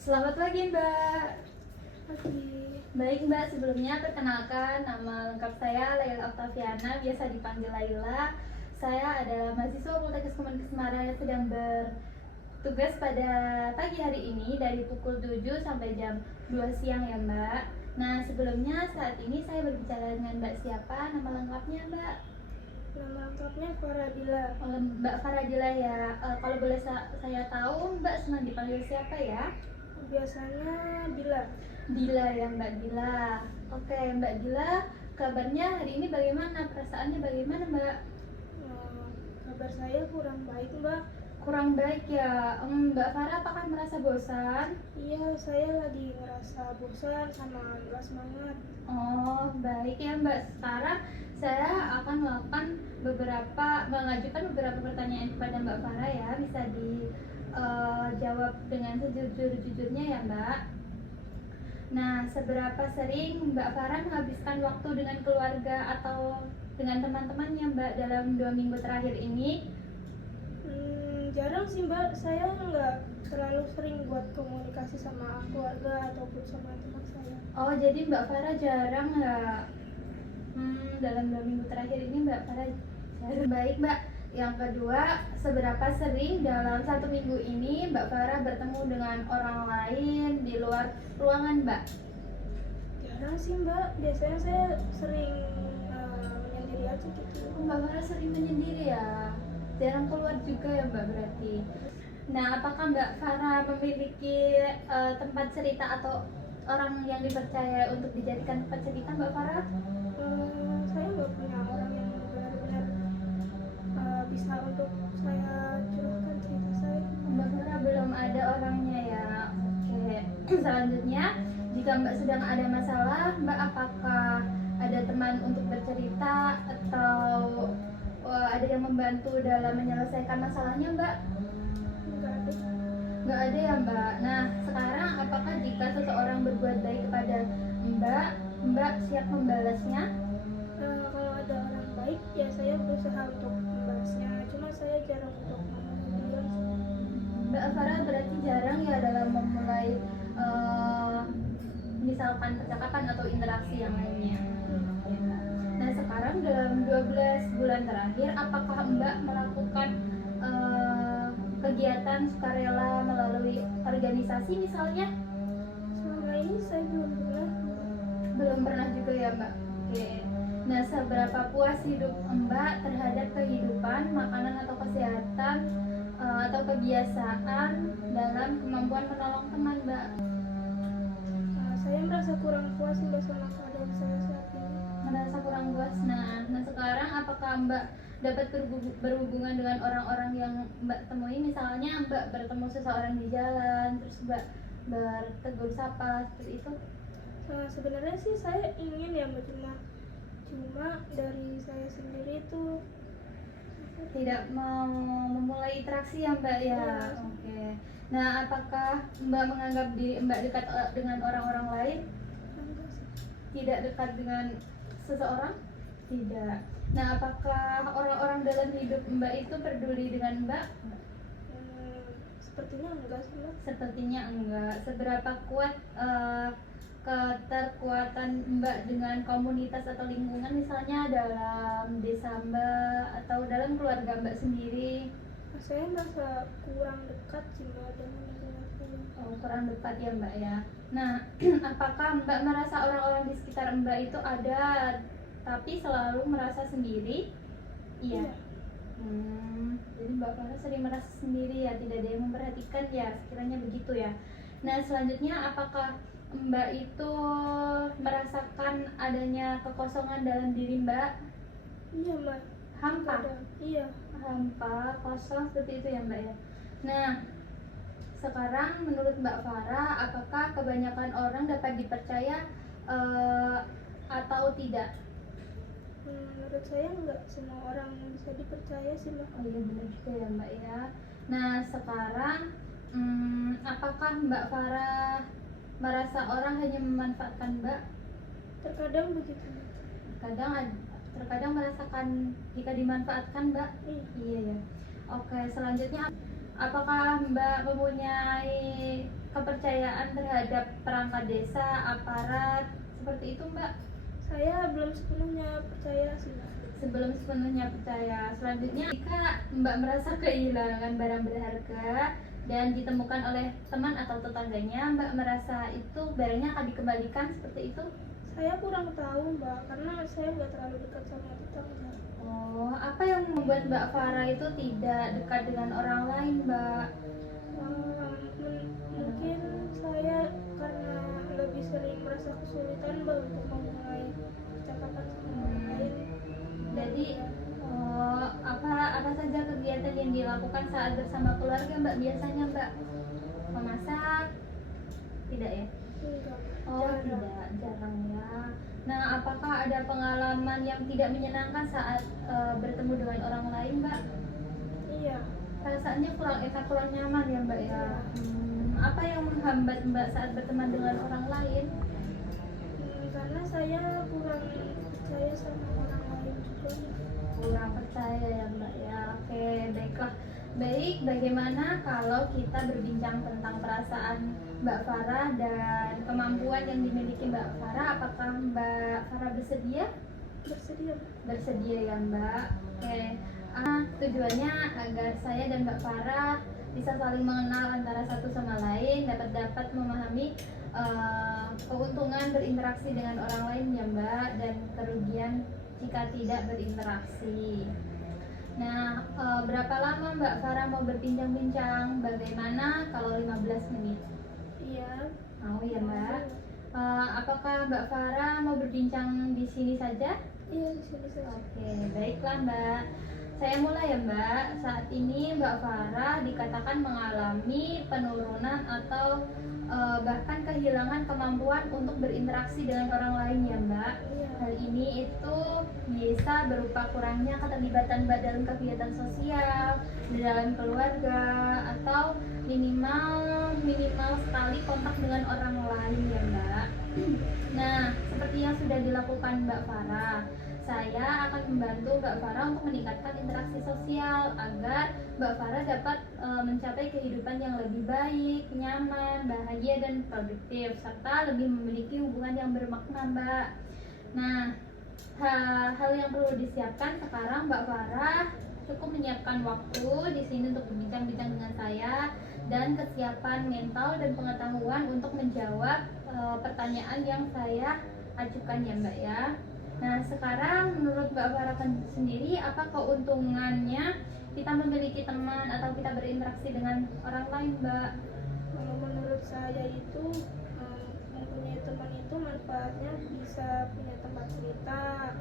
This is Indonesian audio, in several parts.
Selamat pagi Mbak. Pagi. Baik Mbak, sebelumnya perkenalkan nama lengkap saya Laila Octaviana, biasa dipanggil Laila. Saya adalah mahasiswa Poltekkes Komunikasi Semarang yang sedang bertugas pada pagi hari ini dari pukul 7 sampai jam 2 siang ya Mbak. Nah sebelumnya saat ini saya berbicara dengan Mbak siapa, nama lengkapnya Mbak? Nama lengkapnya Faradila. Mbak Faradila ya. Kalau boleh saya tahu Mbak senang dipanggil siapa ya? Biasanya Dila. Dila ya Mbak Dila. Oke Mbak Dila, kabarnya hari ini bagaimana? Perasaannya bagaimana Mbak? Kabar saya kurang baik, Mbak. Kurang baik ya. Mbak Farah apakah merasa bosan? Iya, saya lagi ngerasa bosan sama nggak semangat. Oh baik ya Mbak. Sekarang saya akan mengajukan beberapa pertanyaan kepada Mbak Farah ya. Bisa dijawab dengan sejujur-jujurnya ya Mbak. Nah, seberapa sering Mbak Farah menghabiskan waktu dengan keluarga atau dengan teman-temannya Mbak dalam 2 minggu terakhir ini? Jarang sih, Mbak. Saya nggak terlalu sering buat komunikasi sama keluarga ataupun sama teman saya. Oh, jadi Mbak Farah jarang nggak? Dalam 2 minggu terakhir ini Mbak Farah jarang. Baik Mbak. Yang kedua, seberapa sering dalam 1 minggu ini Mbak Farah bertemu dengan orang lain di luar ruangan Mbak? Jarang sih, Mbak. Biasanya saya sering menyendiri aja gitu. Mbak Farah sering menyendiri ya? Jarang keluar juga ya Mbak berarti. Nah, apakah Mbak Farah memiliki tempat cerita atau orang yang dipercaya untuk dijadikan tempat cerita Mbak Farah? Saya nggak punya orang yang benar-benar bisa untuk saya curahkan cerita saya. Mbak Farah belum ada orangnya ya. Oke. Selanjutnya, jika Mbak sedang ada masalah, Mbak apakah ada teman untuk bercerita atau ada yang membantu dalam menyelesaikan masalahnya Mbak? Nggak ada. Nggak ada ya Mbak. Nah sekarang apakah jika seseorang berbuat baik kepada Mbak, Mbak siap membalasnya? Kalau ada orang baik ya saya berusaha untuk membalasnya, cuma saya jarang untuk memulai. Mbak Farah berarti jarang ya dalam memulai misalkan percakapan atau interaksi yang lainnya. Nah sekarang dalam 12 bulan terakhir apakah Mbak melakukan kegiatan sukarela melalui organisasi misalnya? Selama ini saya Belum pernah juga ya Mbak. Oke. Nah seberapa puas hidup Mbak terhadap kehidupan, makanan atau kesehatan atau kebiasaan dalam kemampuan menolong teman Mbak? Saya merasa kurang puas Mbak sama keadaan saya saat ini. Merasa kurang puas. Nah sekarang apakah Mbak dapat berhubungan dengan orang-orang yang Mbak temui? Misalnya Mbak bertemu seseorang di jalan, terus Mbak bertegur sapa seperti itu? Sebenarnya sih saya ingin ya Mbak, cuma dari saya sendiri itu tidak mau memulai interaksi ya Mbak ya. Oke. Nah apakah Mbak menganggap diri Mbak dekat dengan orang-orang lain? enggak sih. Tidak dekat dengan seseorang? Tidak. Nah apakah orang-orang dalam hidup Mbak itu peduli dengan Mbak? Sepertinya enggak sih Mbak. Sepertinya enggak. Seberapa kuat keterkuatan Mbak dengan komunitas atau lingkungan, misalnya dalam desa Mbak atau dalam keluarga Mbak sendiri? Saya merasa kurang dekat sih Mbak dengan lingkungan saya. Oh, kurang dekat ya Mbak ya. Nah, apakah Mbak merasa orang-orang di sekitar Mbak itu ada tapi selalu merasa sendiri? Iya. Jadi Mbak Farah sering merasa sendiri ya, tidak ada yang memperhatikan ya, sekiranya begitu ya. Nah, selanjutnya apakah Mbak itu merasakan adanya kekosongan dalam diri Mbak? Iya Mbak. Hampa? Iya. Hampa, kosong seperti itu ya Mbak ya. Nah, sekarang menurut Mbak Farah, apakah kebanyakan orang dapat dipercaya atau tidak? Menurut saya nggak semua orang bisa dipercaya sih Mbak. Oh iya benar juga ya Mbak ya. Nah sekarang apakah Mbak Farah merasa orang hanya memanfaatkan Mbak? Terkadang begitu. Terkadang merasakan jika dimanfaatkan Mbak? Iya ya. Oke, selanjutnya apakah Mbak mempunyai kepercayaan terhadap perangkat desa, aparat, seperti itu Mbak? Saya belum sepenuhnya percaya sih Mbak. Sebelum sepenuhnya percaya. Selanjutnya, jika Mbak merasa kehilangan barang berharga dan ditemukan oleh teman atau tetangganya, Mbak merasa itu barangnya akan dikembalikan seperti itu? Saya kurang tahu Mbak, karena saya nggak terlalu dekat sama tetangga. Oh, apa yang membuat Mbak Farah itu tidak dekat dengan orang lain, Mbak? Mungkin saya karena lebih sering merasa kesulitan Mbak untuk memulai percakapan sama orang lain. Jadi, apa saja kegiatan yang dilakukan saat bersama keluarga, Mbak? Biasanya, Mbak, memasak? Tidak ya? Enggak, Oh, jarang. tidak, jarang ya. Nah, apakah ada pengalaman yang tidak menyenangkan saat bertemu dengan orang lain, Mbak? Iya. Perasaannya kurang nyaman ya, Mbak ya. Apa yang menghambat Mbak saat berteman dengan orang lain? Karena saya kurang percaya sama orang lain juga. Kurang percaya ya, Mbak ya. Oke, baiklah. Baik, bagaimana kalau kita berbincang tentang perasaan Mbak Farah dan kemampuan yang dimiliki Mbak Farah? Apakah Mbak Farah bersedia? Bersedia Mbak. Bersedia ya, Mbak. Oke. Tujuannya agar saya dan Mbak Farah bisa saling mengenal antara satu sama lain, dapat memahami keuntungan berinteraksi dengan orang lain ya, Mbak, dan kerugian jika tidak berinteraksi. Nah, berapa lama Mbak Farah mau berbincang-bincang? Bagaimana kalau 15 menit? Iya. Mau ya, Mbak? Apakah Mbak Farah mau berbincang di sini saja? Iya, di sini saja. Oke, baiklah Mbak. Saya mulai ya Mbak. Saat ini Mbak Farah dikatakan mengalami penurunan atau bahkan kehilangan kemampuan untuk berinteraksi dengan orang lain ya Mbak. Iya. Hal ini itu bisa berupa kurangnya keterlibatan Mbak dalam kegiatan sosial, di dalam keluarga, atau minimal sekali kontak dengan orang lain ya Mbak. Nah, seperti yang sudah dilakukan Mbak Farah, saya akan membantu Mbak Farah untuk meningkatkan interaksi sosial agar Mbak Farah dapat mencapai kehidupan yang lebih baik, nyaman, bahagia, dan produktif, serta lebih memiliki hubungan yang bermakna, Mbak. Nah, hal yang perlu disiapkan sekarang Mbak Farah cukup menyiapkan waktu di sini untuk berbincang-bincang dengan saya dan kesiapan mental dan pengetahuan untuk menjawab pertanyaan yang saya ajukan ya Mbak ya. Nah, sekarang menurut Mbak Farah sendiri, apa keuntungannya kita memiliki teman atau kita berinteraksi dengan orang lain, Mbak? Kalau menurut saya itu mempunyai teman itu manfaatnya bisa punya tempat cerita,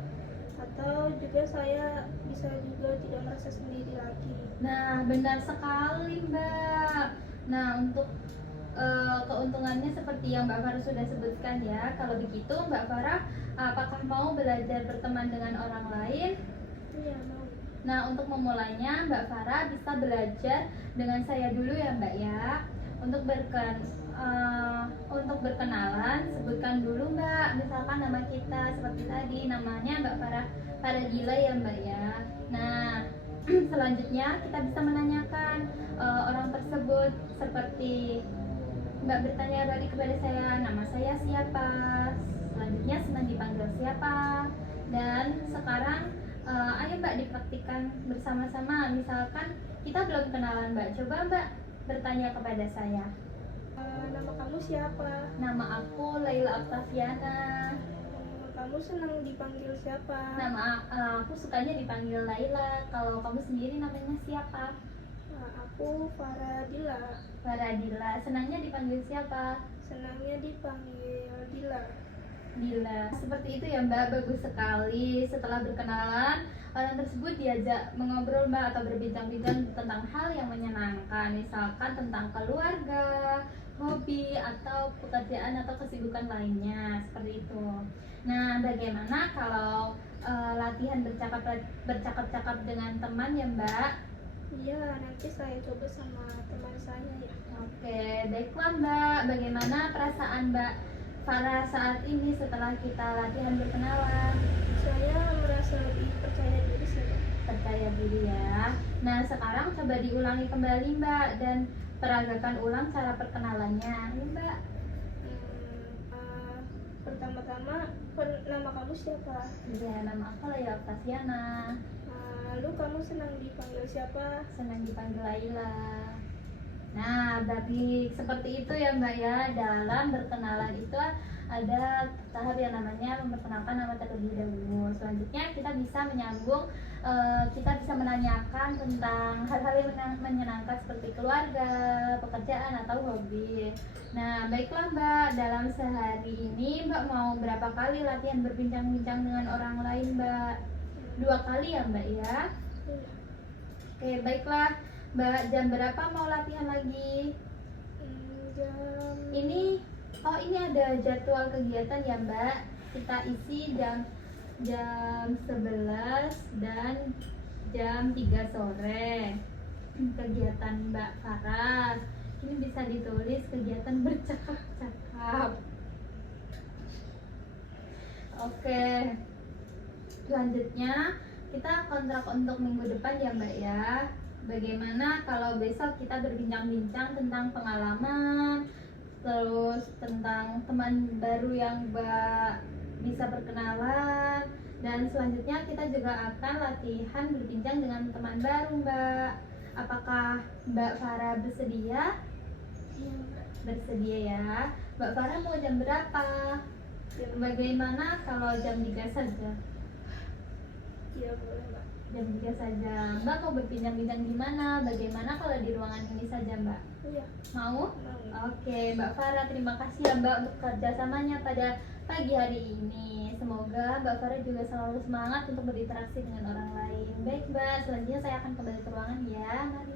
atau juga saya bisa juga tidak merasa sendiri lagi. Nah, benar sekali, Mbak. Nah, untuk keuntungannya seperti yang Mbak Farah sudah sebutkan ya. Kalau begitu, Mbak Farah, apakah mau belajar berteman dengan orang lain? Iya, mau. Nah, untuk memulainya, Mbak Farah bisa belajar dengan saya dulu ya, Mbak ya. Untuk berkenalan, sebutkan dulu Mbak, misalkan nama kita seperti tadi, namanya Mbak Farah Farajila ya Mbak ya. Nah, selanjutnya kita bisa menanyakan orang tersebut, seperti Mbak bertanya balik kepada saya, nama saya siapa, selanjutnya senang dipanggil siapa. Dan sekarang ayo Mbak dipraktikkan bersama-sama. Misalkan kita belum kenalan Mbak, coba Mbak bertanya kepada saya. Nama kamu siapa? Nama aku Laila Octaviana. Kamu senang dipanggil siapa? Nama aku sukanya dipanggil Laila. Kalau kamu sendiri namanya siapa? Aku Faradila. Faradila. Senangnya dipanggil siapa? Senangnya dipanggil Dila. Dila. Seperti itu ya Mbak, bagus sekali. Setelah berkenalan, orang tersebut diajak mengobrol Mbak atau berbincang-bincang tentang hal yang menyenangkan, misalkan tentang keluarga, hobi, atau pekerjaan atau kesibukan lainnya, seperti itu. Nah, bagaimana kalau latihan bercakap-cakap dengan teman ya Mbak? Iya, nanti saya coba sama teman saya ya. Oke, baiklah Mbak. Bagaimana perasaan Mbak Farah saat ini setelah kita latihan berkenalan? Saya merasa lebih percaya diri sih Mbak. Percaya diri ya. Nah, sekarang coba diulangi kembali Mbak, dan peragakan ulang cara perkenalannya. Ini Mbak. Pertama-tama, nama kamu siapa? Ya, nama aku Laila Octaviana. Lalu kamu senang dipanggil siapa? Senang dipanggil Laila. Nah, baik, seperti itu ya Mbak ya. Dalam berkenalan itu ada tahap yang namanya memperkenalkan nama terlebih dahulu. Selanjutnya kita bisa menyambung, kita bisa menanyakan tentang hal-hal yang menyenangkan seperti keluarga, pekerjaan atau hobi. Nah, baiklah Mbak, dalam sehari ini Mbak mau berapa kali latihan berbincang-bincang dengan orang lain Mbak? 2 kali ya Mbak ya? Iya. Oke, baiklah Mbak, jam berapa mau latihan lagi? Jam Ini ada jadwal kegiatan ya Mbak. Kita isi jam 11 dan jam 3 sore. Kegiatan Mbak Farah. Ini bisa ditulis kegiatan bercakap-cakap. Oke. Selanjutnya kita kontrak untuk minggu depan ya Mbak ya. Bagaimana kalau besok kita berbincang-bincang tentang pengalaman, terus tentang teman baru yang Mbak bisa berkenalan, dan selanjutnya kita juga akan latihan berbincang dengan teman baru Mbak. Apakah Mbak Farah bersedia? Iya. Bersedia ya. Mbak Farah mau jam berapa? Bagaimana kalau jam 3 saja? Iya boleh Mbak. Jam 3 saja. Mbak mau berbincang-bincang di mana? Bagaimana kalau di ruangan ini saja Mbak? Iya. Mau? Mau. Oke, Mbak Farah, terima kasih ya Mbak untuk kerjasamanya pada pagi hari ini. Semoga Mbak Farah juga selalu semangat untuk berinteraksi dengan orang lain. Baik Mbak, selanjutnya saya akan kembali ke ruangan ya. Mari.